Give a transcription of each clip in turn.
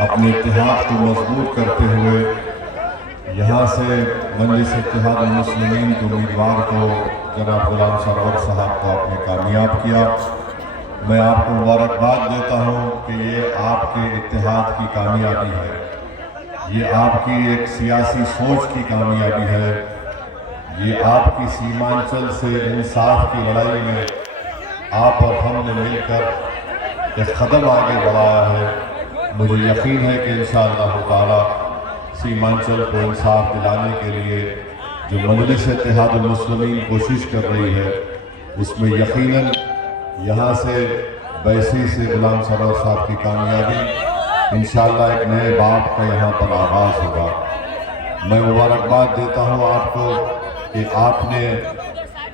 اپنے اتحاد کو مضبوط کرتے ہوئے یہاں سے مجلس اتحاد المسلمین کے امیدوار کو جناب غلام سرور صاحب کو آپ نے کامیاب کیا۔ میں آپ کو مبارکباد دیتا ہوں کہ یہ آپ کے اتحاد کی کامیابی ہے، یہ آپ کی ایک سیاسی سوچ کی کامیابی ہے، یہ آپ کی سیمانچل سے انصاف کی لڑائی میں آپ اور ہم نے مل کر ایک قدم آگے بڑھایا ہے۔ مجھے یقین ہے کہ انشاءاللہ تعالی سیمانچل کو انصاف دلانے کے لیے جو مجلس اتحاد المسلمین کوشش کر رہی ہے، اس میں یقیناً یہاں سے بیسی سے غلام سرور صاحب کی کامیابی انشاءاللہ ایک نئے باب کا یہاں پر آغاز ہوگا۔ میں مبارکباد دیتا ہوں آپ کو کہ آپ نے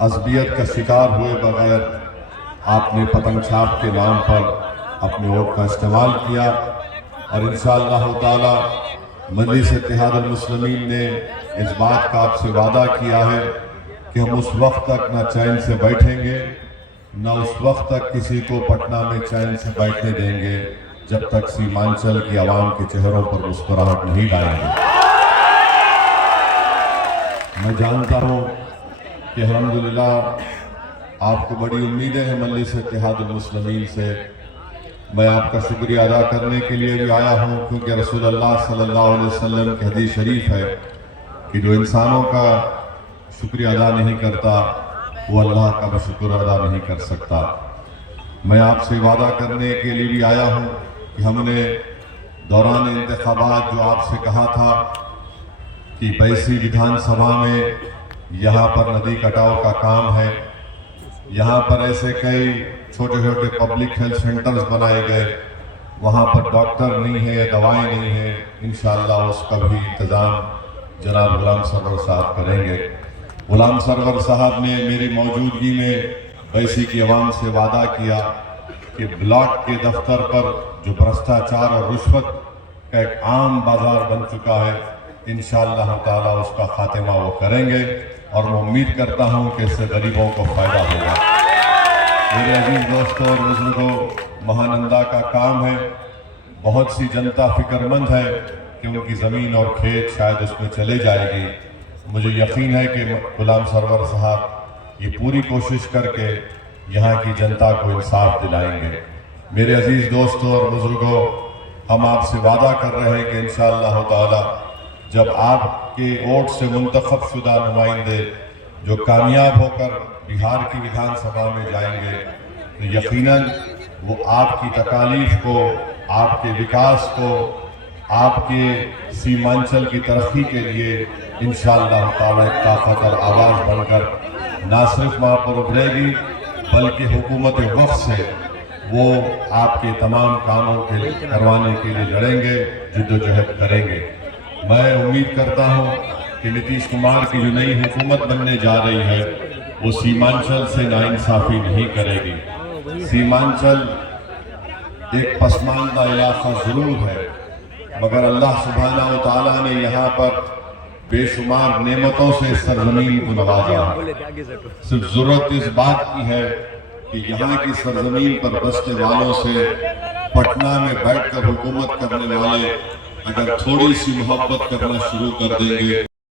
عصبیت کا شکار ہوئے بغیر آپ نے پتنگ چھاپ کے نام پر اپنے ووٹ کا استعمال کیا، اور انشاءاللہ تعالی مجلس اتحاد المسلمین نے اس بات کا آپ سے وعدہ کیا ہے کہ ہم اس وقت تک نہ چین سے بیٹھیں گے، نہ اس وقت تک کسی کو پٹنہ میں چین سے بیٹھنے دیں گے جب تک سیمانچل کی عوام کے چہروں پر مسکراہٹ نہیں لائیں گے۔ میں جانتا ہوں کہ الحمدللہ آپ کو بڑی امیدیں ہیں مجلس اتحاد المسلمین سے۔ میں آپ کا شکریہ ادا کرنے کے لیے بھی آیا ہوں، کیونکہ رسول اللہ صلی اللہ علیہ وسلم کی حدیث شریف ہے کہ جو انسانوں کا شکریہ ادا نہیں کرتا وہ اللہ کا بھی شکر ادا نہیں کر سکتا۔ میں آپ سے وعدہ کرنے کے لیے بھی آیا ہوں کہ ہم نے دوران انتخابات جو آپ سے کہا تھا کہ بیسی ویدھان سبھا میں یہاں پر ندی کٹاؤ کا کام ہے، یہاں پر ایسے کئی چھوٹے چھوٹے پبلک ہیلتھ سینٹرز بنائے گئے، وہاں پر ڈاکٹر نہیں ہے، دوائیں نہیں ہیں، انشاءاللہ اس کا بھی انتظام جناب غلام سرور صاحب کریں گے۔ غلام سرور صاحب نے میری موجودگی میں بیسی کی عوام سے وعدہ کیا کہ بلاک کے دفتر پر جو بھرشٹاچار اور رشوت کا ایک عام بازار بن چکا ہے، انشاءاللہ تعالی اس کا خاتمہ وہ کریں گے، اور میں امید کرتا ہوں کہ اس سے غریبوں کو فائدہ ہوگا۔ میرے عزیز دوستوں اور بزرگوں، مہانندا کا کام ہے، بہت سی جنتا فکر مند ہے کہ ان کی زمین اور کھیت شاید اس میں چلے جائے گی۔ مجھے یقین ہے کہ غلام سرور صاحب یہ پوری کوشش کر کے یہاں کی جنتا کو انصاف دلائیں گے۔ میرے عزیز دوستوں اور بزرگوں، ہم آپ سے وعدہ کر رہے ہیں کہ انشاءاللہ تعالی جب آپ کے ووٹ سے منتخب شدہ نمائندے جو کامیاب ہو کر بہار کی ویدھان سبھا میں جائیں گے تو یقیناً وہ آپ کی تکالیف کو، آپ کے وکاس کو، آپ کے سیمانچل کی ترقی کے لیے انشاءاللہ تعالی ایک طاقت اور آواز بن کر نہ صرف وہاں پر ابھرے گی بلکہ حکومت وقت سے وہ آپ کے تمام کاموں کے کروانے کے لیے لڑیں گے، جد و جہد کریں گے۔ میں امید کرتا ہوں کہ نتیش کمار کی جو نئی حکومت بننے جا رہی ہے وہ سیمانچل سے ناانصافی نہیں کرے گی۔ سیمانچل ایک پسماندہ علاقہ ضرور ہے، مگر اللہ سبحانہ و تعالیٰ نے یہاں پر بے شمار نعمتوں سے اس سرزمین کو نوازا ہے۔ صرف ضرورت اس بات کی ہے کہ یہاں کی سرزمین پر بسنے والوں سے پٹنہ میں بیٹھ کر حکومت کرنے والے اگر تھوڑی سی محبت کرنا شروع کر دیں گے